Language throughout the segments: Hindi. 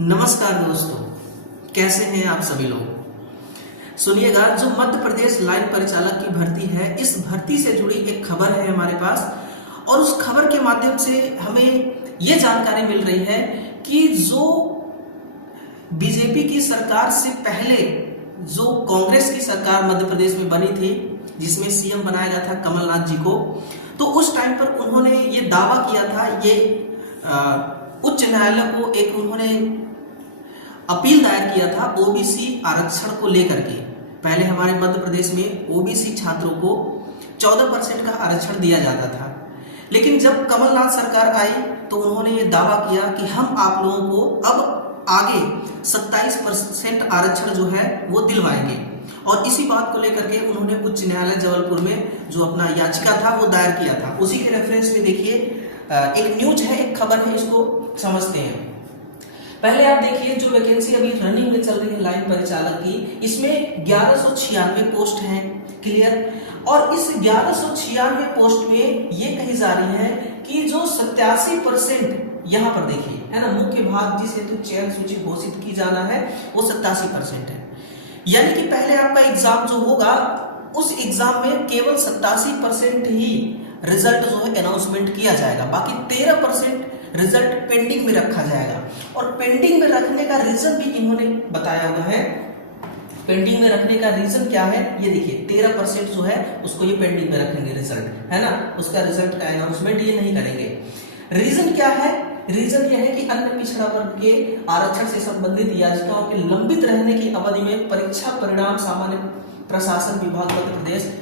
नमस्कार दोस्तों, कैसे हैं आप सभी लोग। सुनिएगा, जो मध्य प्रदेश लाइन परिचालक की भर्ती है, इस भर्ती से जुड़ी एक खबर है हमारे पास और उस खबर के माध्यम से हमें ये जानकारी मिल रही है कि जो बीजेपी की सरकार से पहले जो कांग्रेस की सरकार मध्य प्रदेश में बनी थी, जिसमें सीएम बनाया गया था कमलनाथ जी को, तो उस टाइम पर उन्होंने ये दावा किया था, ये उच्च न्यायालय को एक उन्होंने अपील दायर किया था ओबीसी आरक्षण को लेकर के। पहले हमारे मध्य प्रदेश में ओबीसी छात्रों को 14% का आरक्षण दिया जाता था, लेकिन जब कमलनाथ सरकार आई तो उन्होंने ये दावा किया कि हम आप लोगों को अब आगे 27% आरक्षण जो है वो दिलवाएंगे। और इसी बात को लेकर के उन्होंने उच्च न्यायालय जबलपुर में जो अपना याचिका था वो दायर किया था। उसी के रेफरेंस में देखिए, एक न्यूज है, एक खबर है, इसको समझते हैं। पहले आप देखिए, जो वैकेंसी अभी रनिंग में चल रही है लाइन परिचालक की, इसमें 1196 पोस्ट हैं, क्लियर। और इस 1196 पोस्ट में ये कही जा रही है कि जो 87% यहाँ पर देखिए है ना, मुख्य भाग जिस हेतु चयन सूची घोषित की जाना है वो 87% है। यानी कि पहले आपका एग्जाम जो होगा उस एग्जाम में केवल 87% ही रिजल्ट जो है अनाउंसमेंट किया जाएगा, बाकी 13% रिजल्ट पेंडिंग में रखा जाएगा। और पेंडिंग में रखने का रीजन भी इन्होंने बताया हुआ है। पेंडिंग में रखने का रीजन क्या है, ये देखिए, 13% जो है उसको ये पेंडिंग में रखेंगे रिजल्ट, है ना, उसका रिजल्ट का अनाउंसमेंट ये नहीं करेंगे। रीजन क्या है? रीजन यह है कि अन्य पिछड़ा वर्ग के आरक्षण से संबंधित याचिकाओं के लंबित रहने की अवधि में परीक्षा परिणाम सामान्य प्रशासन विभाग मध्य प्रदेश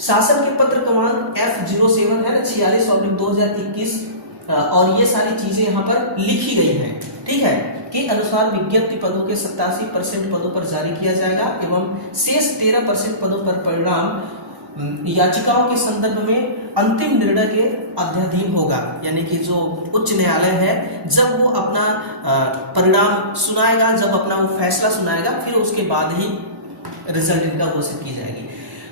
शासन के पत्र क्रमांक F07 है ना 46/2021 और ये सारी चीजें यहाँ पर लिखी गई हैं, ठीक है, के अनुसार विज्ञप्ति पदों के 87% पदों पर जारी किया जाएगा एवं शेष 13% पदों पर परिणाम याचिकाओं के संदर्भ में अंतिम निर्णय के अध्याधीन होगा। यानी कि जो उच्च न्यायालय है, जब वो अपना परिणाम सुनाएगा, जब अपना वो फैसला सुनाएगा, फिर उसके बाद ही रिजल्ट इनका घोषित की जाएगी।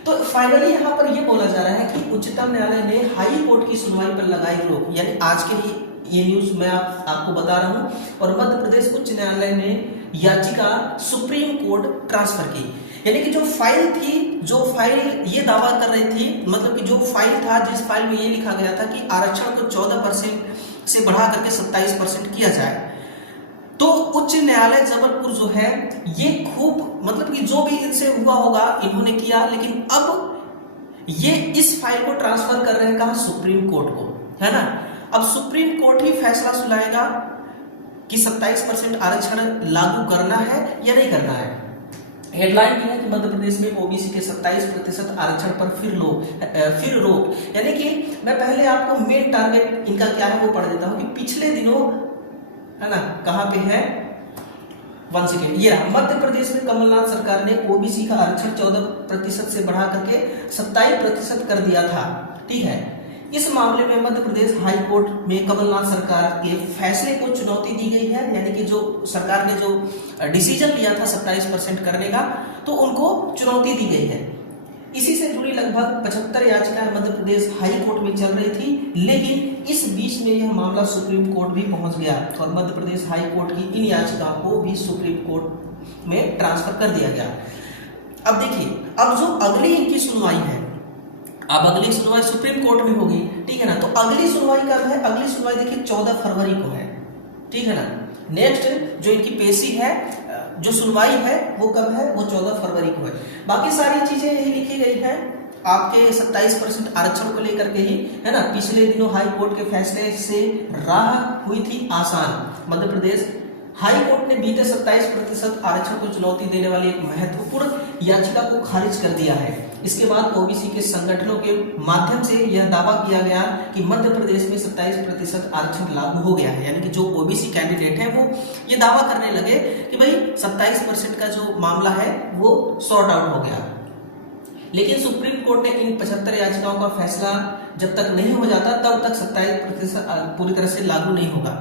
तो फाइनली यहाँ पर ये बोला जा रहा है कि उच्चतम न्यायालय ने हाई कोर्ट की सुनवाई पर लगाई रोक। यानी आज के ही ये न्यूज मैं आपको बता रहा हूँ। और मध्य प्रदेश उच्च न्यायालय ने याचिका सुप्रीम कोर्ट ट्रांसफर की। यानी कि जो फाइल थी, जो फाइल ये दावा कर रही थी, मतलब कि जो फाइल था, जिस फाइल में ये लिखा गया था कि आरक्षण को 14% से बढ़ा करके 27% किया जाए, तो उच्च न्यायालय जबलपुर जो है ये खूब, मतलब कि जो भी इनसे हुआ होगा इन्होंने किया, लेकिन अब ये इस फाइल को ट्रांसफर कर रहे हैं कहाँ? सुप्रीम कोर्ट को, है ना। अब सुप्रीम कोर्ट ही फैसला सुनाएगा कि 27% आरक्षण लागू करना है या नहीं करना है। हेडलाइन ये है कि मध्य प्रदेश में ओबीसी के 27% आरक्षण पर फिर रोक। यानी कि मैं पहले आपको मेन टारगेट इनका क्या है वो पढ़ देता हूं कि पिछले दिनों, है ना, कहां पे है, 1 सेकेंड, ये मध्य प्रदेश में कमलनाथ सरकार ने ओबीसी का आरक्षण 14% से बढ़ा करके 27% कर दिया था, ठीक है। इस मामले में मध्य प्रदेश हाई कोर्ट में कमलनाथ सरकार के फैसले को चुनौती दी गई है। यानी कि जो सरकार ने जो डिसीजन लिया था 27% करने का, तो उनको चुनौती दी गई है। इसी से जुड़ी लगभग 75 याचिकाएं मध्य प्रदेश हाई कोर्ट में चल रही थी, लेकिन इस बीच में यह मामला सुप्रीम कोर्ट भी पहुंच गया और मध्य प्रदेश हाई कोर्ट की इन याचिकाओं को भी सुप्रीम कोर्ट में ट्रांसफर कर दिया गया। अब देखिए, अब जो अगली इनकी सुनवाई है, अब अगली सुनवाई सुप्रीम कोर्ट में होगी, ठीक है ना। तो अगली सुनवाई कब है? अगली सुनवाई देखिए 14 फरवरी को है, ठीक है ना। नेक्स्ट जो इनकी पेशी है, जो सुनवाई है वो कब है? वो 14 फरवरी को है। बाकी सारी चीजें यही लिखी गई है आपके 27% आरक्षण को लेकर के ही, है ना। पिछले दिनों हाई कोर्ट के फैसले से राह हुई थी आसान। मध्य प्रदेश हाई कोर्ट ने बीते 27% आरक्षण को चुनौती देने वाली एक महत्वपूर्ण याचिका को खारिज कर दिया है। इसके बाद ओबीसी के संगठनों के माध्यम से यह दावा किया गया कि मध्य प्रदेश में 27% आरक्षण लागू हो गया है। यानी कि जो ओबीसी कैंडिडेट है वो ये दावा करने लगे कि भाई 27% का जो मामला है वो सॉर्ट आउट हो गया। लेकिन सुप्रीम कोर्ट ने इन 75 याचिकाओं का फैसला जब तक नहीं हो जाता तब तक 27% पूरी तरह से लागू नहीं होगा।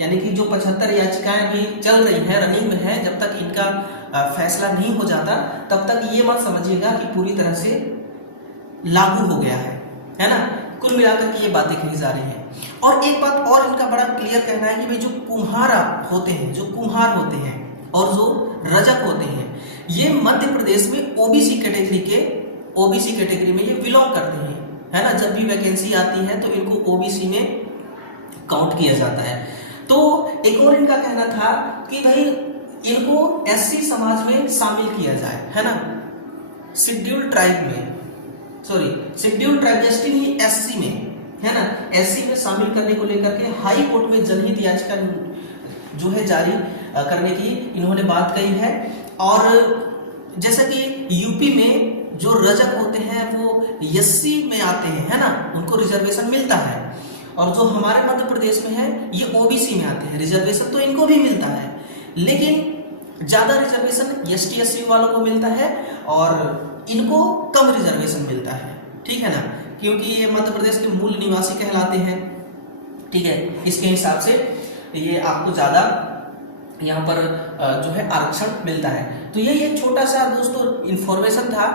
यानी कि जो 75 याचिकाएं भी चल रही हैं, रनिंग में है, जब तक इनका फैसला नहीं हो जाता तब तक ये मत समझिएगा कि पूरी तरह से लागू हो गया है ना। कुल मिलाकर के ये बातें कही जा रही हैं। और एक बात और इनका बड़ा क्लियर कहना है कि भाई जो कुम्हारा होते हैं, जो कुम्हार होते हैं और जो रजक होते हैं, ये मध्य प्रदेश में ओबीसी कैटेगरी में ये बिलोंग करते हैं, है ना। जब भी वैकेंसी आती है तो इनको ओबीसी में काउंट किया जाता है। तो एक और इनका कहना था कि भाई इनको एससी समाज में शामिल किया जाए, है ना, शेड्यूल्ड ट्राइब जस्ट ही एससी में, है ना, एससी में शामिल करने को लेकर के हाई कोर्ट में जनहित याचिका जो है जारी करने की इन्होंने बात कही है। और जैसा कि यूपी में जो रजक होते हैं वो एससी में आते हैं, है ना, उनको रिजर्वेशन मिलता है, और जो हमारे मध्य प्रदेश में है ये ओबीसी में आते हैं, रिजर्वेशन तो इनको भी मिलता है, लेकिन ज्यादा रिजर्वेशन एसटी एससी वालों को मिलता है और इनको कम रिजर्वेशन मिलता है, ठीक है ना, क्योंकि ये मध्य प्रदेश के मूल निवासी कहलाते हैं, ठीक है। इसके हिसाब से ये आपको ज्यादा यहाँ पर जो है आरक्षण मिलता है। तो यही एक छोटा सा दोस्तों इंफॉर्मेशन था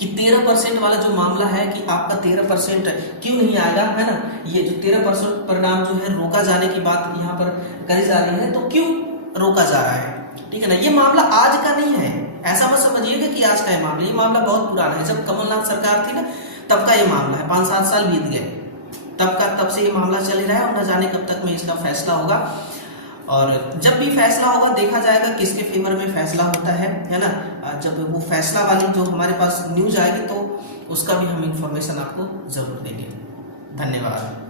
कि 13% वाला जो मामला है कि आपका 13% क्यों नहीं आएगा, है ना, ये जो 13% परिणाम जो है रोका जाने की बात यहाँ पर करी जा रही है, तो क्यों रोका जा रहा है, ठीक है ना। ये मामला आज का नहीं है, ऐसा मत समझिएगा कि आज का ये मामला बहुत पुराना है। जब कमलनाथ सरकार थी ना तब का ये मामला है, 5-7 साल बीत गए, तब से ये मामला चल रहा है और न जाने कब तक में इसका फैसला होगा। और जब भी फैसला होगा देखा जाएगा किसके फेवर में फैसला होता है ना। जब वो फैसला वाली जो हमारे पास न्यूज आएगी तो उसका भी हम इंफॉर्मेशन आपको जरूर देंगे। धन्यवाद।